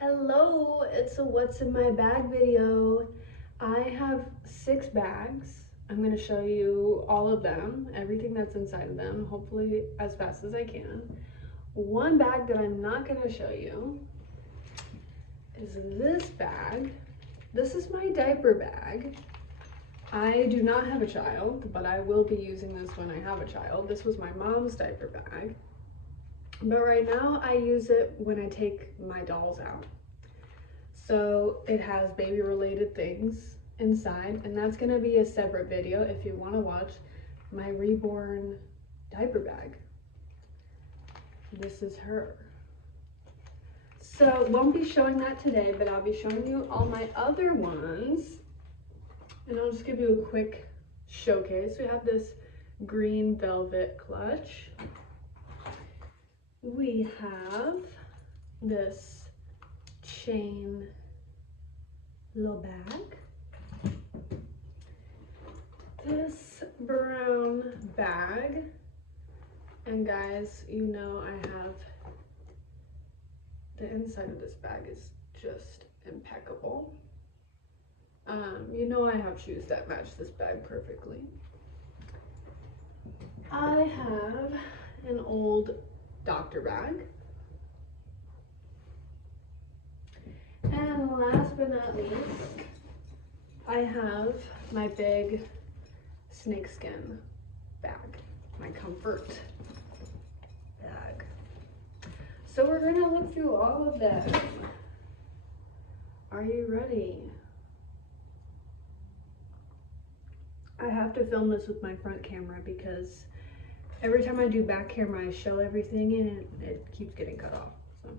Hello, it's a what's in my bag video. I have 6 bags. I'm going to show you all of them, everything that's inside of them, hopefully as fast as I can. One bag that I'm not going to show you is this bag. This is my diaper bag. I do not have a child, but I will be using this when I have a child. This was my mom's diaper bag. But right now I use it when I take my dolls out. So it has baby related things inside, and that's gonna be a separate video if you wanna watch my reborn diaper bag. This is her. So won't be showing that today, but I'll be showing you all my other ones. And I'll just give you a quick showcase. We have this green velvet clutch. We have this chain little bag. This brown bag. And guys, you know I have, the inside of this bag is just impeccable. You know I have shoes that match this bag perfectly. I have an old doctor bag. And last but not least, I have my big snakeskin bag, my comfort bag. So we're gonna look through all of them. Are you ready? I have to film this with my front camera because every time I do back camera, I show everything and it keeps getting cut off. So.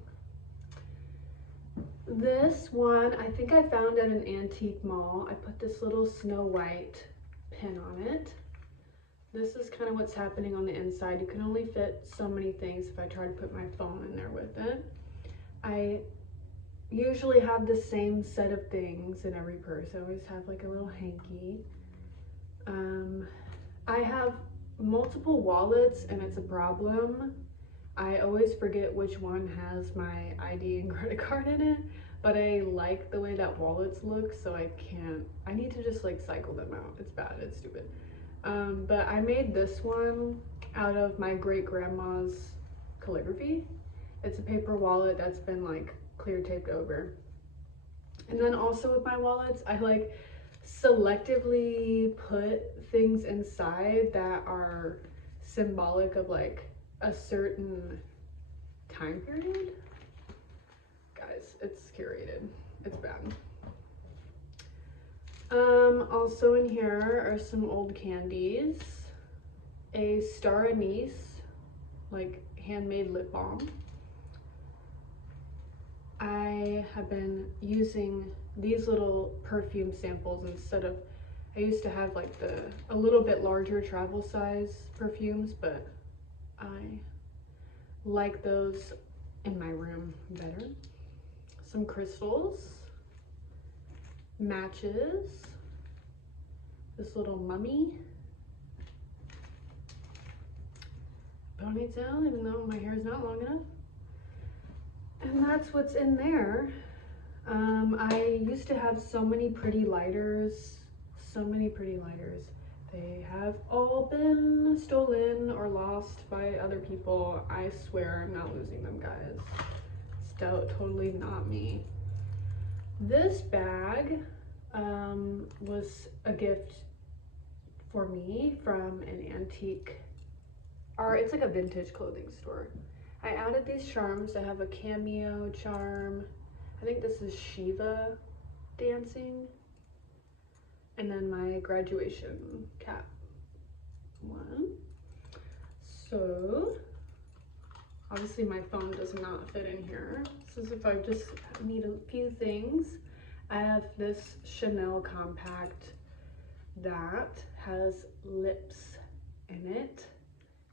This one, I think I found at an antique mall. I put this little Snow White pin on it. This is kind of what's happening on the inside. You can only fit so many things if I try to put my phone in there with it. I usually have the same set of things in every purse. I always have like a little hanky. I have multiple wallets and it's a problem. I always forget which one has my ID and credit card in it, but I like the way that wallets look, so I need to just like cycle them out. It's bad, it's stupid. But I made this one out of my great grandma's calligraphy. It's a paper wallet that's been like clear taped over. And then also with my wallets, I like selectively put things inside that are symbolic of like a certain time period. Guys, it's curated. It's bad. Also in here are some old candies, a star anise, like handmade lip balm. I have been using these little perfume samples instead of, I used to have like a little bit larger travel size perfumes, but I like those in my room better. Some crystals, matches, this little mummy, ponytail, even though my hair is not long enough. And that's what's in there. I used to have so many pretty lighters, They have all been stolen or lost by other people. I swear I'm not losing them, guys. It's totally not me. This bag was a gift for me from an antique, or it's like a vintage clothing store. I added these charms. I have a cameo charm. I think this is Shiva dancing. And then my graduation cap one. So obviously my phone does not fit in here. This is if I just need a few things. I have this Chanel compact that has lips in it.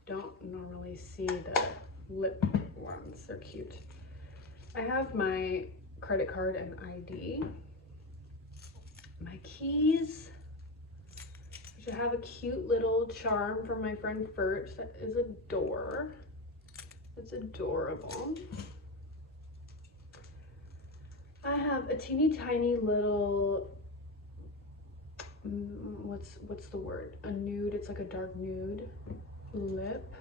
Don't normally see the lip ones, they're cute. I have my credit card and ID, my keys, which I have a cute little charm from my friend Fert that is a door. It's adorable. have a teeny tiny little, what's the word? A nude, it's like a dark nude lip,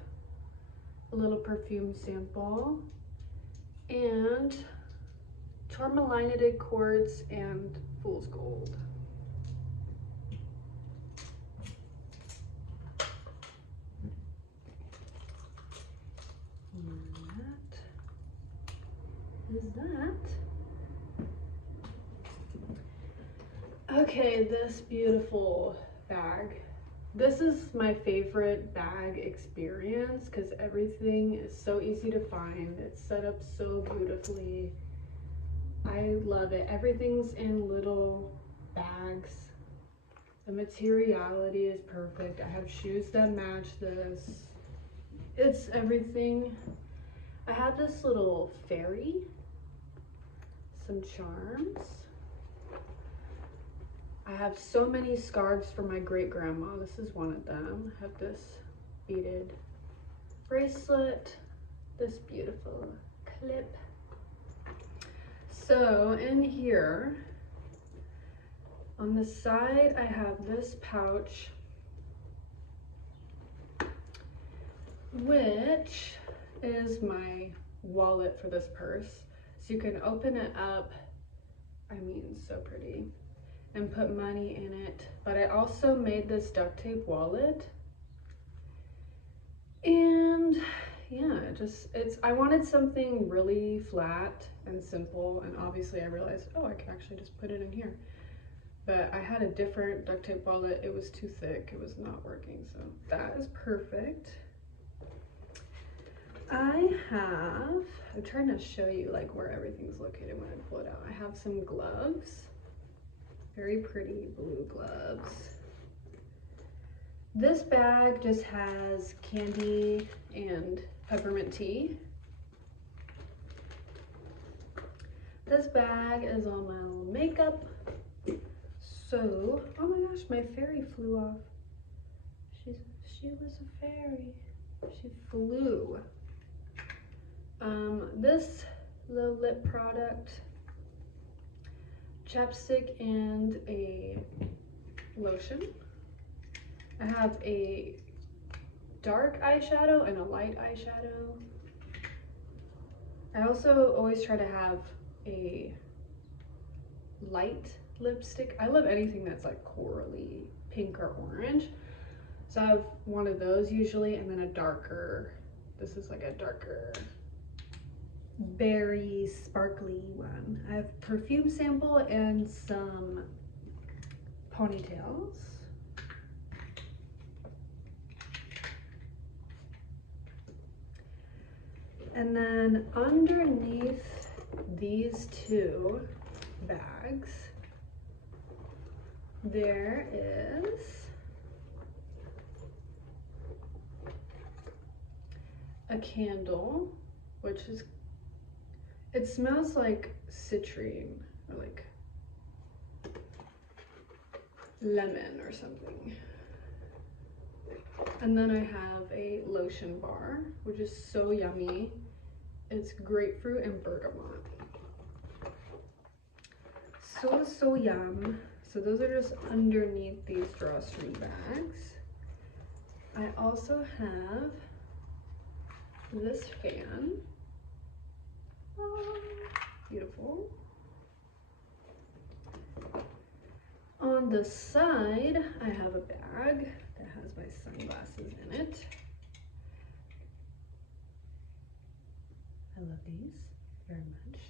a little perfume sample, and tourmalinated quartz and fool's gold. That is that. Okay, this beautiful bag. This is my favorite bag experience because everything is so easy to find. It's set up so beautifully. I love it. Everything's in little bags. The materiality is perfect. I have shoes that match this. It's everything. I have this little fairy, some charms. I have so many scarves from my great grandma. This is one of them. I have this beaded bracelet, this beautiful clip. So in here, on the side, I have this pouch, which is my wallet for this purse. So you can open it up, I mean, so pretty, and put money in it. But I also made this duct tape wallet. And yeah, I wanted something really flat and simple, and obviously I realized, oh, I can actually just put it in here. But I had a different duct tape wallet. It was too thick. It was not working. So that is perfect. I'm trying to show you like where everything's located when I pull it out. I have some gloves, very pretty blue gloves. This bag just has candy and peppermint tea. This bag is all my little makeup. So, oh my gosh, my fairy flew off. She was a fairy. She flew. This little lip product, chapstick, and a lotion. I have a dark eyeshadow and a light eyeshadow. I also always try to have a light lipstick. I love anything that's like corally pink or orange. So I have one of those usually, and then a darker, this is like a darker berry sparkly one. I have perfume sample and some ponytails. And then underneath these two bags, there is a candle, which is, it smells like citrine or like lemon or something. And then I have a lotion bar, which is so yummy. It's grapefruit and bergamot. So yum. So those are just underneath these drawstring bags. I also have this fan. Oh, beautiful. On the side, I have a bag that has my sunglasses in it. I love these very much.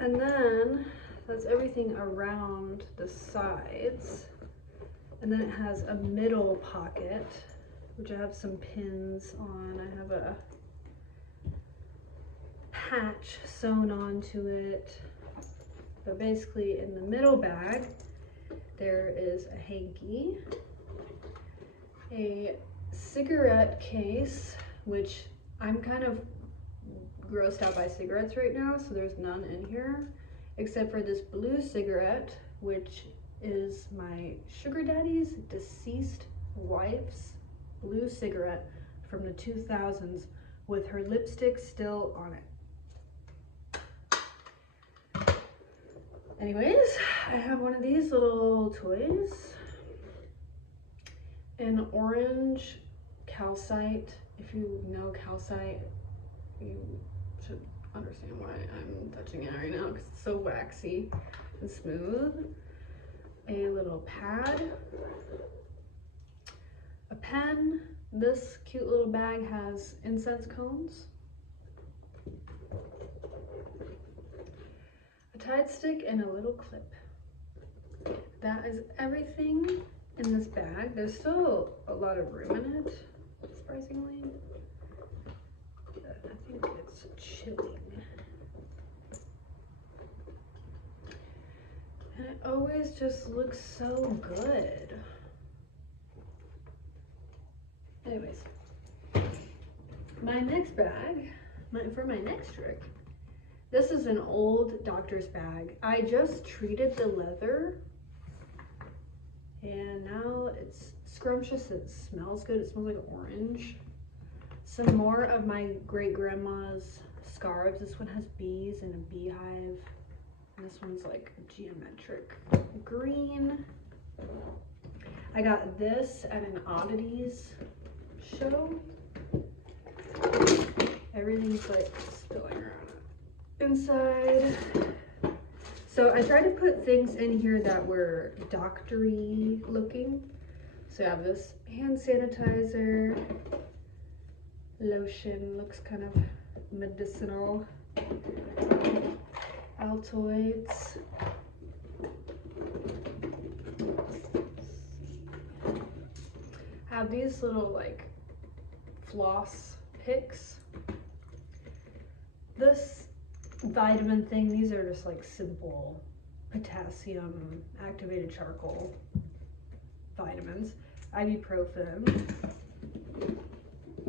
And then that's everything around the sides. And then it has a middle pocket, which I have some pins on. I have a patch sewn onto it. But basically in the middle bag, there is a hanky, a cigarette case, which I'm kind of grossed out by cigarettes right now, so there's none in here, except for this blue cigarette, which is my sugar daddy's deceased wife's blue cigarette from the 2000s with her lipstick still on it. Anyways, I have one of these little toys. An orange calcite. If you know calcite, you should understand why I'm touching it right now, because it's so waxy and smooth. A little pad, a pen. This cute little bag has incense cones, a Tide stick, and a little clip. That is everything in this bag. There's still a lot of room in it, surprisingly. I think it's chilling. And it always just looks so good. Anyways, my next bag, for my next trick, this is an old doctor's bag. I just treated the leather and now it's scrumptious. It smells good. It smells like orange. Some more of my great grandma's scarves. This one has bees and a beehive. And this one's like geometric green. I got this at an oddities show. Everything's like spilling around inside. So I tried to put things in here that were doctory looking. So I have this hand sanitizer, lotion, looks kind of medicinal, Altoids, have these little like floss picks. This vitamin thing, these are just like simple potassium activated charcoal vitamins. Ibuprofen.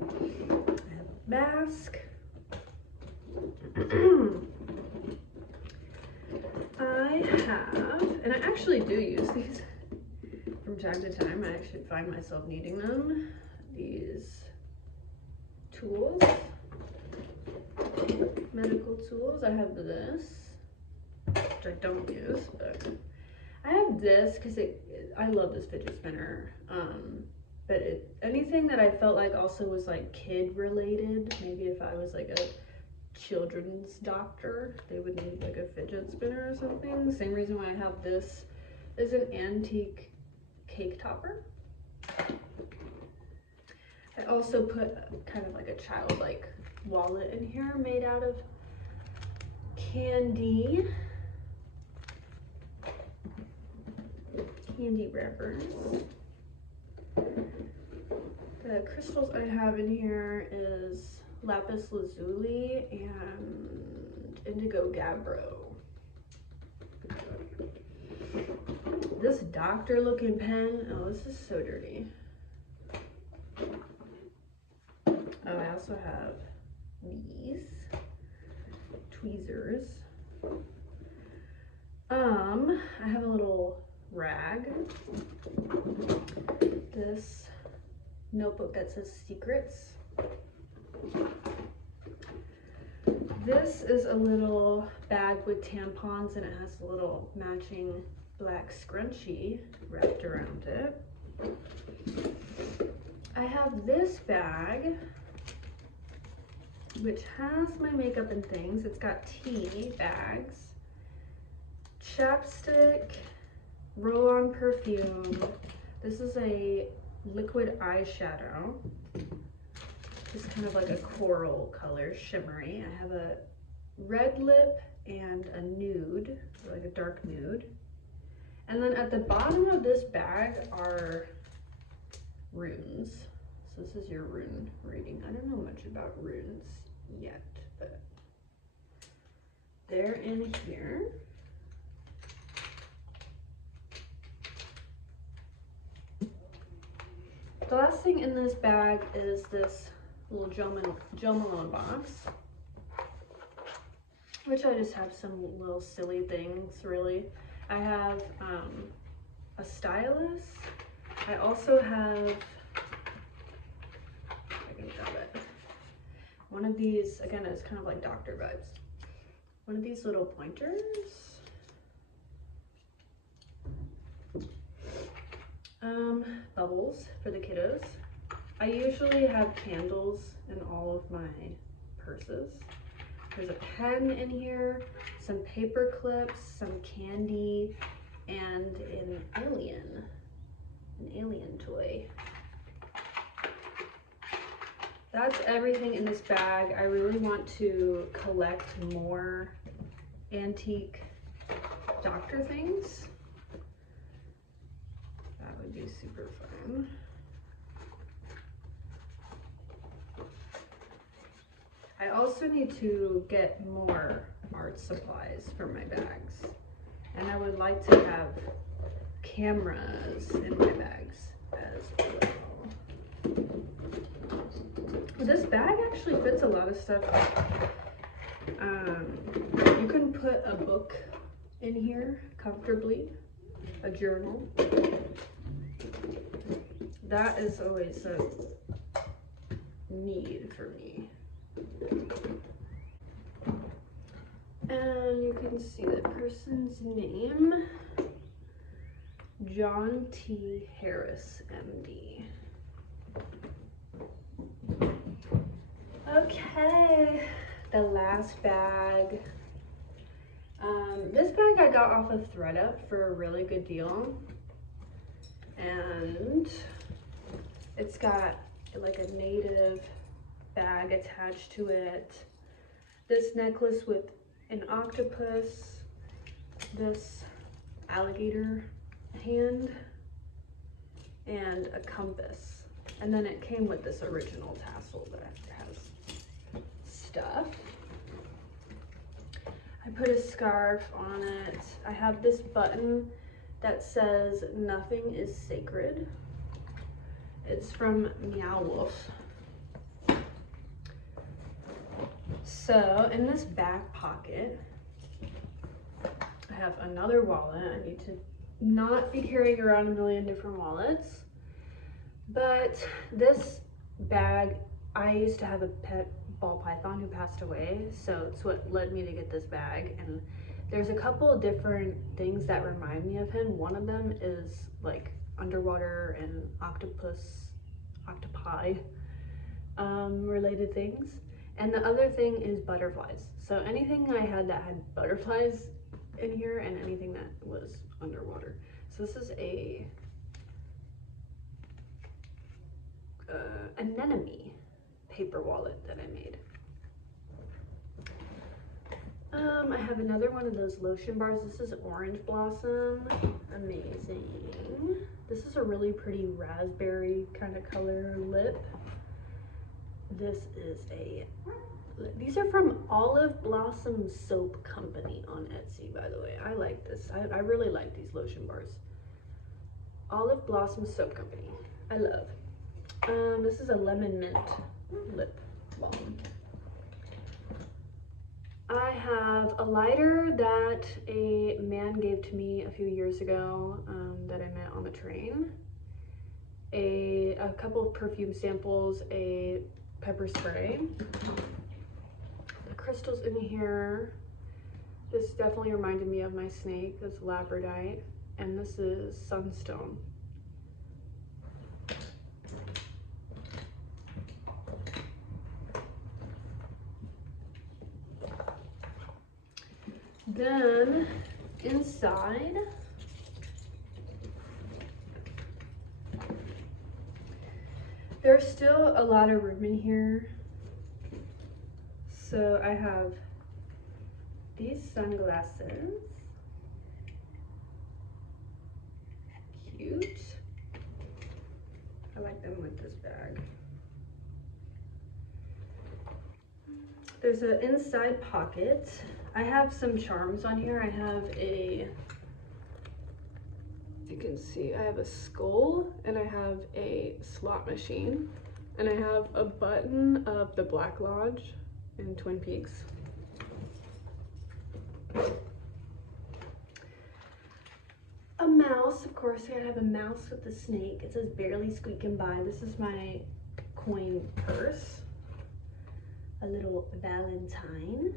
I have a mask. I have, and I actually do use these from time to time. I actually find myself needing them. These tools, medical tools. I have this, which I don't use, but I have this because I love this fidget spinner. But anything that I felt like also was like kid related, maybe if I was like a children's doctor, they would need like a fidget spinner or something. Same reason why I have this is an antique cake topper. I also put kind of like a childlike wallet in here made out of candy wrappers. The crystals I have in here is lapis lazuli and indigo gabbro. This doctor looking pen, oh, this is so dirty. Oh, I also have these tweezers. I have a little rag. This notebook that says secrets. This is a little bag with tampons and it has a little matching black scrunchie wrapped around it. I have this bag which has my makeup and things. It's got tea bags, chapstick, roll-on perfume. This is a liquid eyeshadow. It's kind of like a coral color, shimmery. I have a red lip and a nude, like a dark nude. And then at the bottom of this bag are runes. So this is your rune reading. I don't know much about runes yet, but they're in here. The last thing in this bag is this little Joe Malone box, which I just have some little silly things, really. I have a stylus. I also have one of these, again, it's kind of like doctor vibes. One of these little pointers. Bubbles for the kiddos. I usually have candles in all of my purses. There's a pen in here, some paper clips, some candy, and an alien toy. That's everything in this bag. I really want to collect more antique doctor things. That would be super fun. I also need to get more art supplies for my bags. And I would like to have cameras in my bags as well. This bag actually fits a lot of stuff. You can put a book in here comfortably, a journal. That is always a need for me. And you can see the person's name, John T. Harris, MD. Okay, the last bag. This bag I got off of ThreadUp for a really good deal. And it's got like a native bag attached to it. This necklace with an octopus, this alligator hand, and a compass. And then it came with this original tassel that has stuff. I put a scarf on it. I have this button that says "Nothing is sacred." It's from Meow Wolf. So in this back pocket, I have another wallet. I need to not be carrying around a million different wallets. But this bag, I used to have a pet ball python who passed away, so it's what led me to get this bag. And there's a couple of different things that remind me of him. One of them is like underwater and octopi related things. And the other thing is butterflies. So anything I had that had butterflies in here and anything that was underwater. So this is a anemone paper wallet that I made. I have another one of those lotion bars. This is Orange Blossom. Amazing. This is a really pretty raspberry kind of color lip. This is these are from Olive Blossom Soap Company on Etsy, by the way. I like this. I really like these lotion bars. Olive Blossom Soap Company. I love. This is a lemon mint lip balm. I have a lighter that a man gave to me a few years ago that I met on the train. A couple of perfume samples, a pepper spray. The crystals in here. This definitely reminded me of my snake. This labradorite. And this is sunstone. Then inside, there's still a lot of room in here. So I have these sunglasses. Cute. I like them with this bag. There's an inside pocket. I have some charms on here. I have you can see, I have a skull and I have a slot machine and I have a button of the Black Lodge in Twin Peaks. A mouse, of course, I have a mouse with the snake. It says barely squeaking by. This is my coin purse. a little Valentine,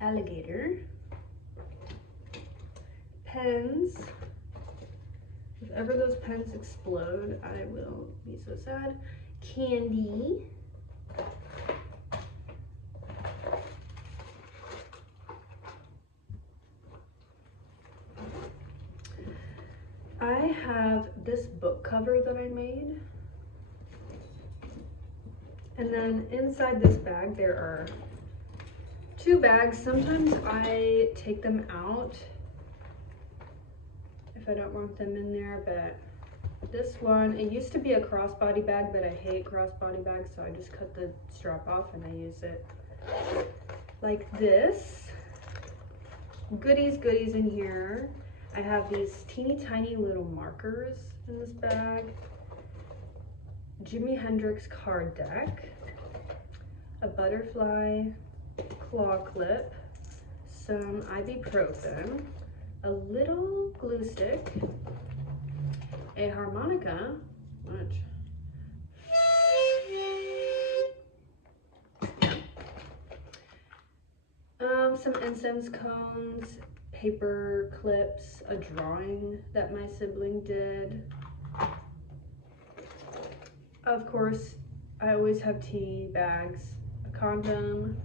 alligator, pens. If ever those pens explode, I will be so sad. Candy. I have this book cover that I made. And then inside this bag, there are 2 bags. Sometimes I take them out if I don't want them in there, but this one, it used to be a crossbody bag, but I hate crossbody bags, so I just cut the strap off and I use it like this. Goodies in here. I have these teeny tiny little markers in this bag, Jimi Hendrix card deck, a butterfly claw clip, some ibuprofen, a little glue stick, a harmonica, which some incense cones, paper clips, a drawing that my sibling did. Of course, I always have tea bags, a condom,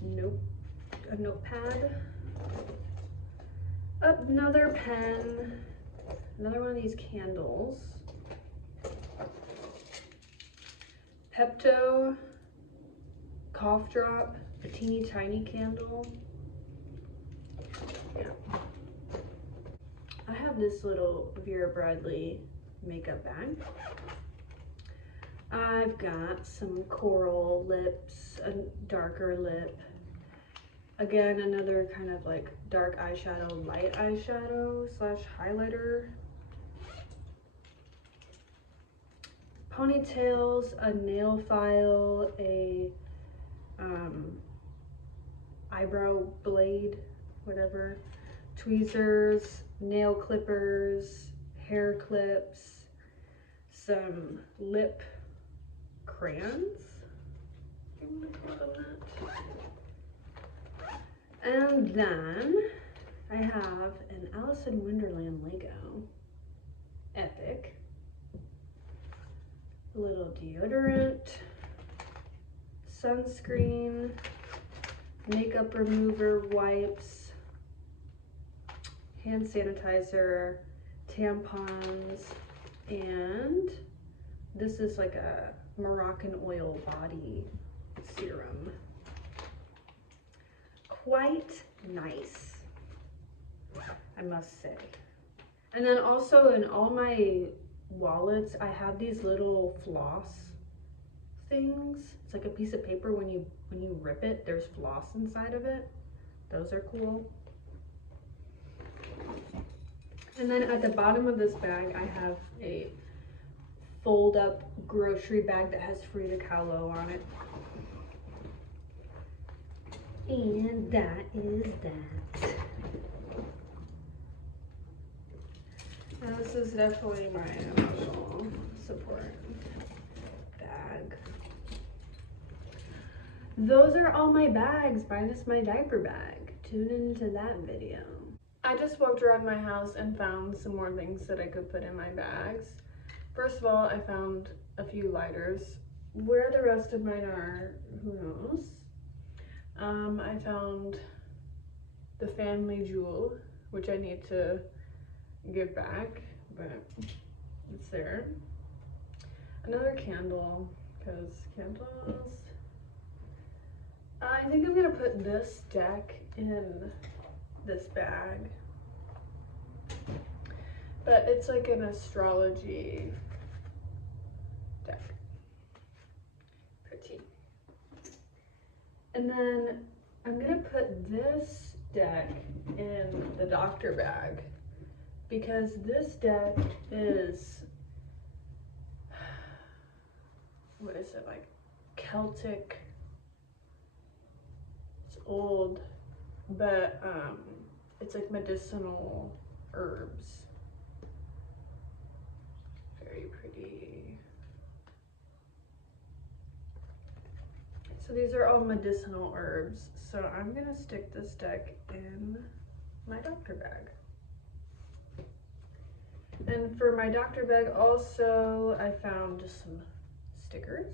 a notepad, another pen, another one of these candles, Pepto cough drop, a teeny tiny candle. Yeah. I have this little Vera Bradley makeup bag. I've got some coral lips, a darker lip. Again, another kind of like dark eyeshadow, light eyeshadow slash highlighter. Ponytails, a nail file, a eyebrow blade, whatever, tweezers, nail clippers, hair clips, some lip crayons, I'm gonna call them that. And then I have an Alice in Wonderland Lego, epic, a little deodorant, sunscreen, makeup remover wipes, hand sanitizer, tampons, and this is like a Moroccan oil body serum. Quite nice, I must say. And then also in all my wallets, I have these little floss things. It's like a piece of paper, when you rip it, there's floss inside of it. Those are cool. And then at the bottom of this bag, I have a fold up grocery bag that has Frida Kahlo on it. And that is that. And this is definitely my emotional support bag. Those are all my bags, minus my diaper bag. Tune into that video. I just walked around my house and found some more things that I could put in my bags. First of all, I found a few lighters. Where the rest of mine are, who knows? I found the family jewel, which I need to give back, but it's there. Another candle, because candles. I think I'm gonna put this deck in this bag, but it's like an astrology deck. Pretty. And then I'm gonna put this deck in the doctor bag, because this deck is, what is it, like Celtic? It's old, but it's like medicinal herbs. Very pretty. So these are all medicinal herbs. So I'm gonna stick this deck in my doctor bag. And for my doctor bag also, I found just some stickers.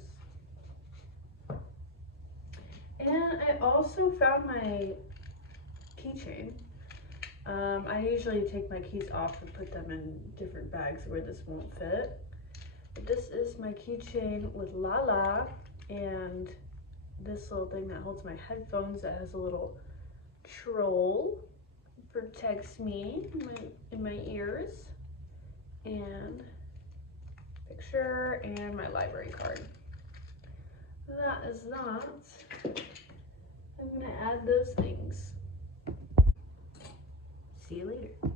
And I also found my keychain. I usually take my keys off and put them in different bags where this won't fit. But this is my keychain with Lala and this little thing that holds my headphones that has a little troll, protects me in my ears, and picture and my library card. That is that. I'm gonna add those things. See you later.